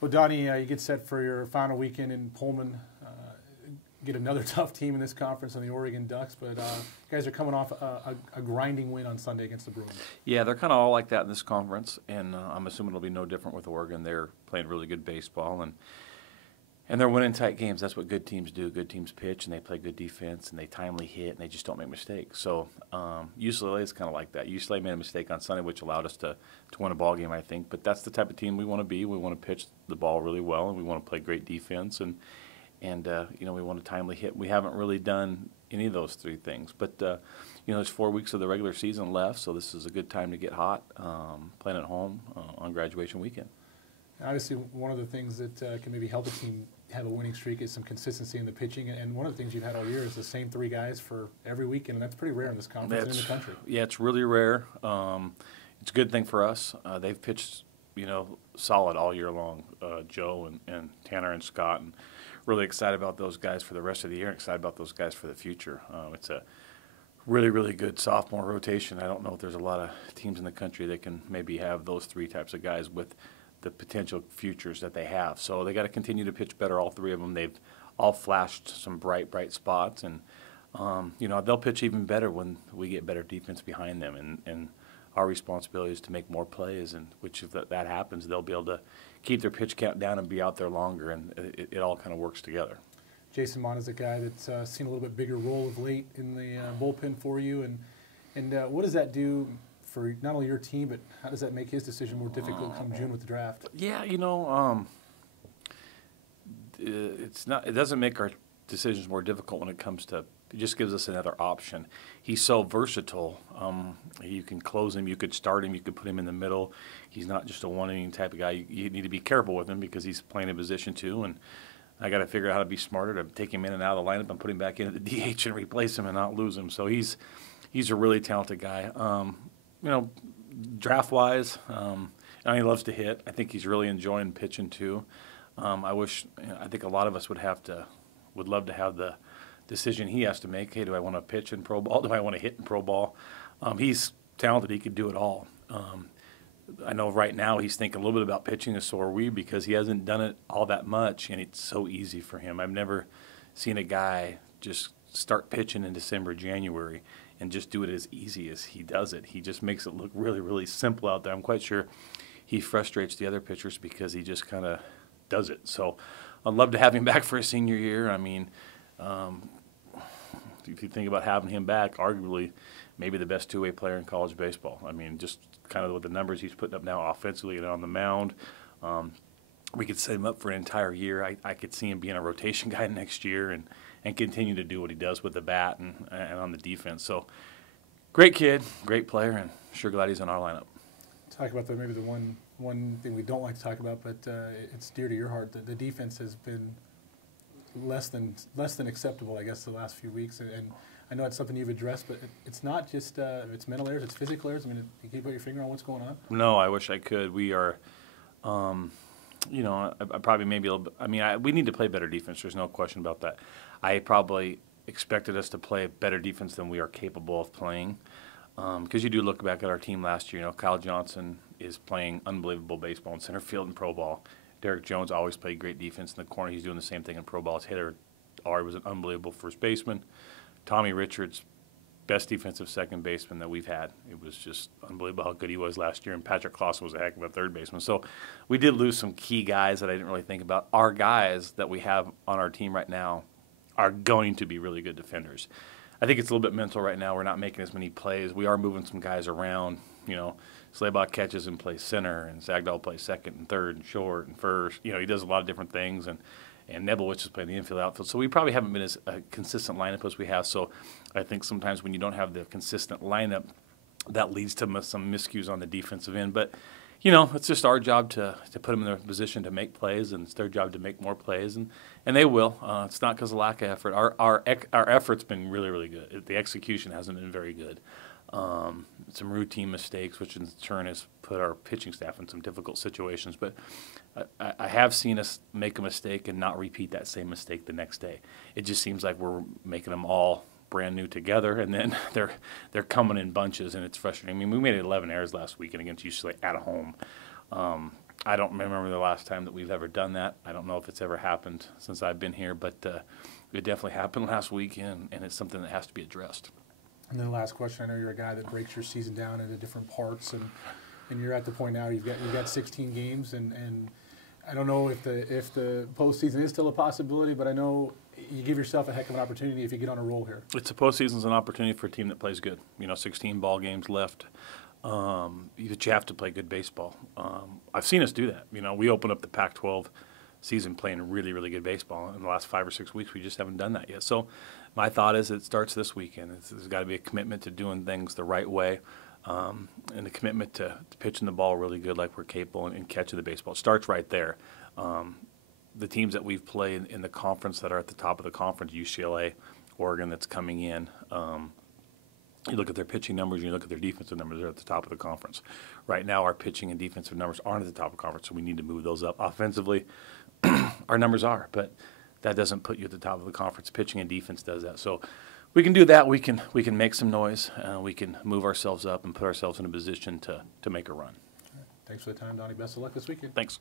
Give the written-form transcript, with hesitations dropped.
Well, Donnie, you get set for your final weekend in Pullman. Get another tough team in this conference on the Oregon Ducks, but you guys are coming off a grinding win on Sunday against the Bruins. Yeah, they're kind of all like that in this conference, and I'm assuming it'll be no different with Oregon. They're playing really good baseball, and they're winning tight games. That's what good teams do. Good teams pitch, and they play good defense, and they timely hit, and they just don't make mistakes. So UCLA is kind of like that. UCLA made a mistake on Sunday, which allowed us to win a ball game, I think. But that's the type of team we want to be. We want to pitch the ball really well, and we want to play great defense, and we want a timely hit. We haven't really done any of those three things. But, there's 4 weeks of the regular season left, so this is a good time to get hot, playing at home on graduation weekend. Obviously, one of the things that can maybe help a team have a winning streak is some consistency in the pitching. And one of the things you've had all year is the same three guys for every weekend, and that's pretty rare in this conference and in the country. Yeah, it's really rare. It's a good thing for us. They've pitched, solid all year long, Joe and Tanner and Scott, and really excited about those guys for the rest of the year, and excited about those guys for the future. It's a really, really good sophomore rotation. I don't know if there's a lot of teams in the country that can maybe have those three types of guys with the potential futures that they have. So they got to continue to pitch better, all three of them. They've all flashed some bright spots, and, they'll pitch even better when we get better defense behind them. And our responsibility is to make more plays, and which if that happens, they'll be able to keep their pitch count down and be out there longer, and it all kind of works together. Jason Motte is a guy that's seen a little bit bigger role of late in the bullpen for you, and what does that do for not only your team, but how does that make his decision more difficult come June with the draft? Yeah, it doesn't make our decisions more difficult when it comes to. It just gives us another option. He's so versatile. You can close him, you could start him, you could put him in the middle. He's not just a one-inning type of guy. You need to be careful with him because he's playing a position too, and I got to figure out how to be smarter to take him in and out of the lineup and put him back into the DH and replace him and not lose him. So he's a really talented guy. Draft-wise, and he loves to hit. I think he's really enjoying pitching too. I think a lot of us would love to have the decision he has to make. Hey, do I want to pitch in pro ball? Do I want to hit in pro ball? He's talented. He could do it all. I know right now he's thinking a little bit about pitching, and so are we, because he hasn't done it all that much, and it's so easy for him. I've never seen a guy just start pitching in December, January, and just do it as easy as he does it. He just makes it look really, really simple out there. I'm quite sure he frustrates the other pitchers because he just kind of does it. So I'd love to have him back for his senior year. I mean, if you think about having him back, arguably maybe the best two-way player in college baseball. I mean, just kind of with the numbers he's putting up now offensively and on the mound. We could set him up for an entire year. I could see him being a rotation guy next year and continue to do what he does with the bat and on the defense. So great kid, great player, and sure glad he's in our lineup. Talk about maybe the one thing we don't like to talk about, but it's dear to your heart. The defense has been less than acceptable, I guess, the last few weeks, and I know it's something you've addressed, but it's not just it's mental errors, it's physical errors. I mean, you can put your finger on what's going on. No, I wish I could. We are, I probably maybe a little bit. I mean, we need to play better defense. There's no question about that. I probably expected us to play better defense than we are capable of playing, because you do look back at our team last year. Kyle Johnson is playing unbelievable baseball in center field and pro ball. Derek Jones always played great defense in the corner. He's doing the same thing in pro ball. His hitter, Ari, was an unbelievable first baseman. Tommy Richards, best defensive second baseman that we've had. It was just unbelievable how good he was last year, and Patrick Clausen was a heck of a third baseman. So we did lose some key guys that I didn't really think about. Our guys that we have on our team right now are going to be really good defenders. I think it's a little bit mental right now. We're not making as many plays. We are moving some guys around. Slaybaugh catches and plays center, and Zagdahl plays second and third and short and first. He does a lot of different things, and Nebelwich is playing the infield, outfield. So we probably haven't been as a consistent lineup as we have. So I think sometimes when you don't have the consistent lineup, that leads to some miscues on the defensive end. But, it's just our job to put them in a position to make plays, and it's their job to make more plays, and they will. It's not because of lack of effort. Our effort's been really, really good. The execution hasn't been very good. Some routine mistakes, which in turn has put our pitching staff in some difficult situations. But I have seen us make a mistake and not repeat that same mistake the next day. It just seems like we're making them all brand new together, and then they're coming in bunches, and it's frustrating. I mean, we made 11 errors last weekend against UCLA at home. I don't remember the last time that we've ever done that. I don't know if it's ever happened since I've been here, but it definitely happened last weekend, and it's something that has to be addressed. And then the last question, I know you're a guy that breaks your season down into different parts, and you're at the point now you've got 16 games, and I don't know if the postseason is still a possibility, but I know you give yourself a heck of an opportunity if you get on a roll here. It's a postseason's an opportunity for a team that plays good. 16 ball games left. You have to play good baseball. I've seen us do that. We opened up the Pac-12 season playing really, really good baseball. In the last 5 or 6 weeks, we just haven't done that yet. So my thought is it starts this weekend. There's got to be a commitment to doing things the right way, and a commitment to pitching the ball really good like we're capable and catching the baseball. It starts right there. The teams that we've played in the conference that are at the top of the conference, UCLA, Oregon that's coming in, you look at their pitching numbers, you look at their defensive numbers, they're at the top of the conference. Right now, our pitching and defensive numbers aren't at the top of the conference, so we need to move those up. Offensively, our numbers are, but that doesn't put you at the top of the conference. Pitching and defense does that. So we can do that. We can make some noise. We can move ourselves up and put ourselves in a position to make a run. Thanks for the time, Donnie. Best of luck this weekend. Thanks.